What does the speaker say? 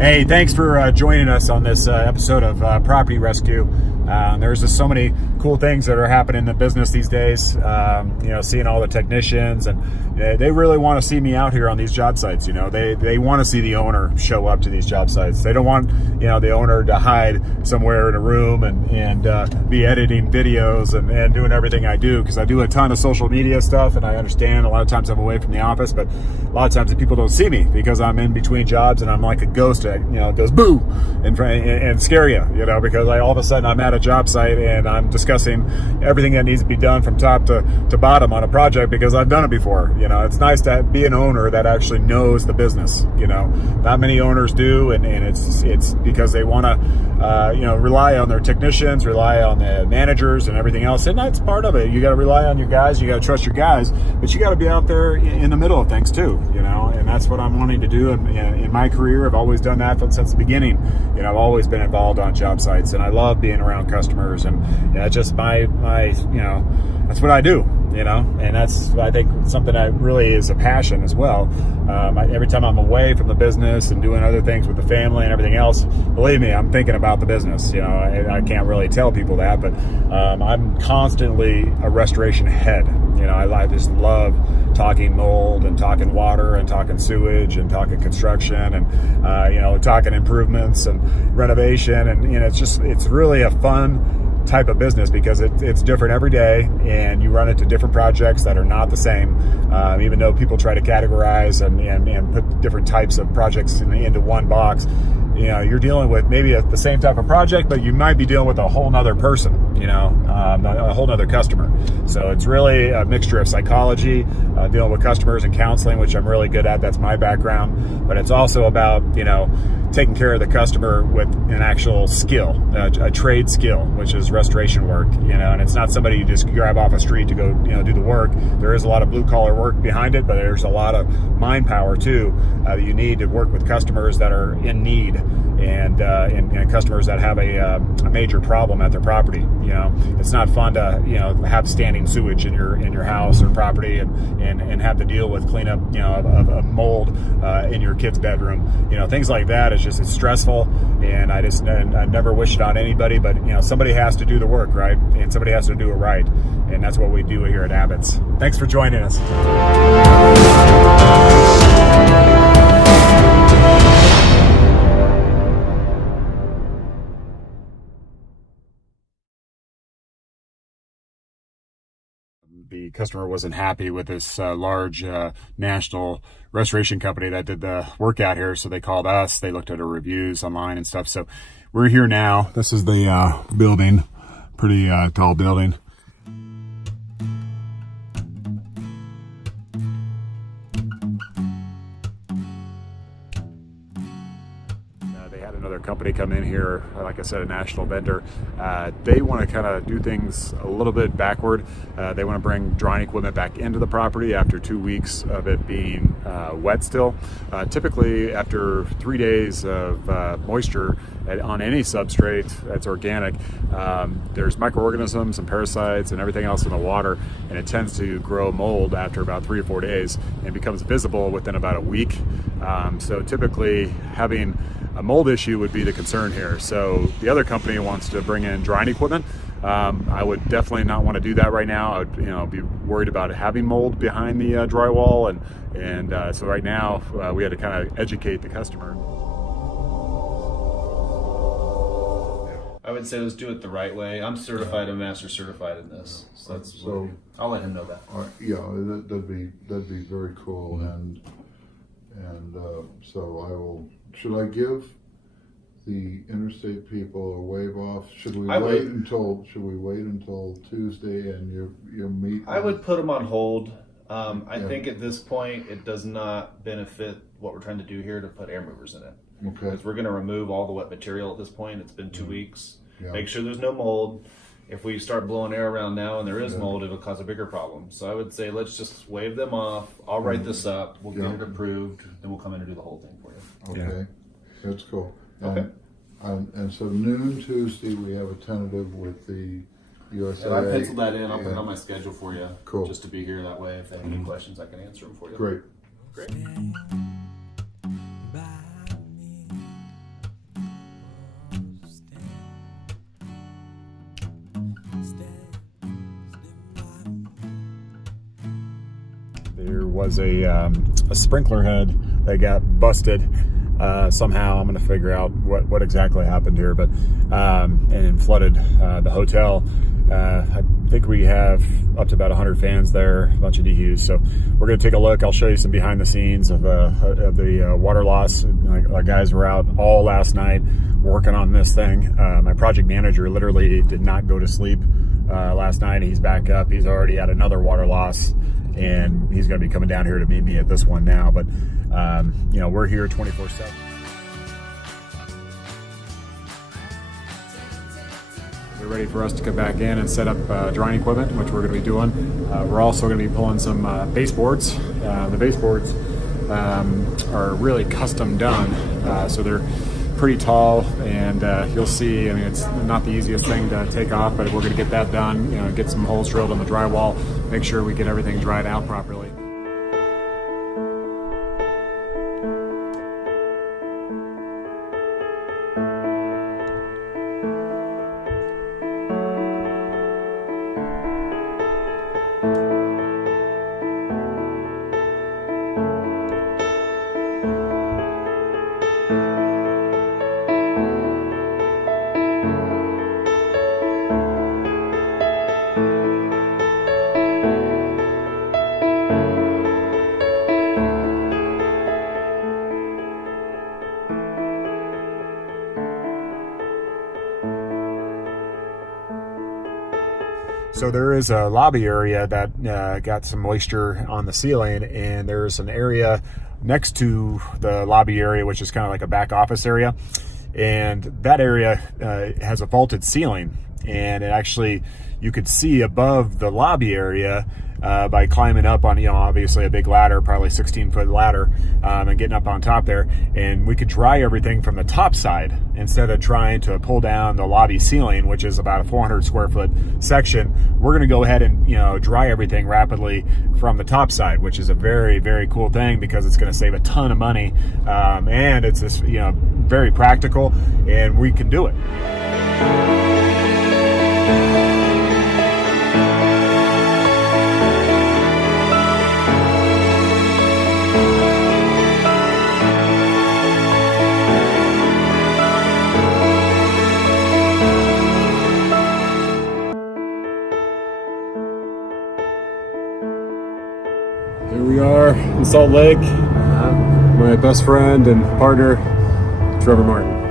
Hey, thanks for joining us on this episode of Property Rescue. There's just so many cool things that are happening in the business these days. Seeing all the technicians, and they really want to see me out here on these job sites. They want to see the owner show up to these job sites. They don't want the owner to hide somewhere in a room and be editing videos and doing everything I do, because I do a ton of social media stuff, and I understand a lot of times I'm away from the office, but a lot of times people don't see me because I'm in between jobs and I'm like a ghost. It goes boo and scare you, because all of a sudden I'm at a job site and I'm discussing everything that needs to be done from top to bottom on a project because I've done it before. It's nice to be an owner that actually knows the business. Not many owners do, and it's because they want to rely on their technicians, rely on the managers and everything else, and that's part of it. You got to rely on your guys, you got to trust your guys, but you got to be out there in the middle of things too, and that's what I'm wanting to do in my career. I've always done that since the beginning. I've always been involved on job sites, and I love being around customers, and it's just my that's what I do, and that's, I think, something that really is a passion as well. Every time I'm away from the business and doing other things with the family and everything else, believe me, I'm thinking about the business. I can't really tell people that, but I'm constantly a restoration head. I just love talking mold and talking water and talking sewage and talking construction and talking improvements and renovation, and it's really a fun type of business because it's different every day, and you run into different projects that are not the same, even though people try to categorize and put different types of projects into one box. You're dealing with maybe the same type of project, but you might be dealing with a whole nother person, a whole nother customer. So it's really a mixture of psychology, dealing with customers, and counseling, which I'm really good at. That's my background. But it's also about, taking care of the customer with an actual skill, a trade skill, which is restoration work, and it's not somebody you just grab off a street to go, do the work. There is a lot of blue collar work behind it, but there's a lot of mind power too that you need to work with customers that are in need and customers that have a major problem at their property. It's not fun to have standing sewage in your house or property and have to deal with cleanup of mold in your kid's bedroom. Things like that is it's stressful, and I never wish it on anybody, but somebody has to do the work, right? And somebody has to do it right, and that's what we do here at Abbott's. Thanks for joining us. The customer wasn't happy with this large national restoration company that did the work out here, so they called us. They looked at our reviews online and stuff. So we're here now. This is the building, pretty tall building. Another company come in here, like I said, a national vendor. They want to kind of do things a little bit backward. They want to bring drying equipment back into the property after 2 weeks of it being wet still. Typically after 3 days of moisture on any substrate that's organic, there's microorganisms and parasites and everything else in the water, and it tends to grow mold after about 3 or 4 days and becomes visible within about a week. So typically having a mold issue would be the concern here. So the other company wants to bring in drying equipment. I would definitely not want to do that right now. I would, be worried about having mold behind the drywall, and so right now we had to kind of educate the customer. I would say let's do it the right way. I'm certified and master certified in this, so I'll let him know that. That'd be very cool, and so I will. Should I give the interstate people a wave off? Should we wait until Tuesday and your meet? I would put them on hold. I think at this point it does not benefit what we're trying to do here to put air movers in it. Okay. Because we're going to remove all the wet material at this point. It's been 2 weeks. Yeah. Make sure there's no mold. If we start blowing air around now and there is mold, it'll cause a bigger problem. So I would say let's just wave them off. I'll write this up. We'll get it approved. Then we'll come in and do the whole thing for you. Okay, that's cool. Okay. And so noon Tuesday we have a tentative with the USAA. And I penciled that in. I'll put it on my schedule for you. Cool. Just to be here that way. If they have any questions, I can answer them for you. Great. Great. There was a sprinkler head that got busted somehow. I'm going to figure out what exactly happened here, but and flooded the hotel. I think we have up to about 100 fans there, a bunch of DUs. So we're going to take a look. I'll show you some behind the scenes of the water loss. Our guys were out all last night working on this thing. My project manager literally did not go to sleep last night. He's back up. He's already had another water loss, and he's going to be coming down here to meet me at this one now. But we're here 24/7. They're ready for us to come back in and set up drying equipment, which we're going to be doing. We're also going to be pulling some baseboards. The baseboards are really custom done, so they're pretty tall, and you'll see, I mean, it's not the easiest thing to take off, but we're going to get that done, get some holes drilled on the drywall, make sure we get everything dried out properly. So there is a lobby area that got some moisture on the ceiling, and there's an area next to the lobby area, which is kind of like a back office area. And that area has a vaulted ceiling, and it actually, you could see above the lobby area by climbing up on, obviously a big ladder, probably 16-foot ladder, and getting up on top there. And we could dry everything from the top side instead of trying to pull down the lobby ceiling, which is about a 400 square foot section. We're going to go ahead and, dry everything rapidly from the top side, which is a very, very cool thing because it's going to save a ton of money. And it's this, very practical, and we can do it. Here we are in Salt Lake. My best friend and partner, Trevor Martin.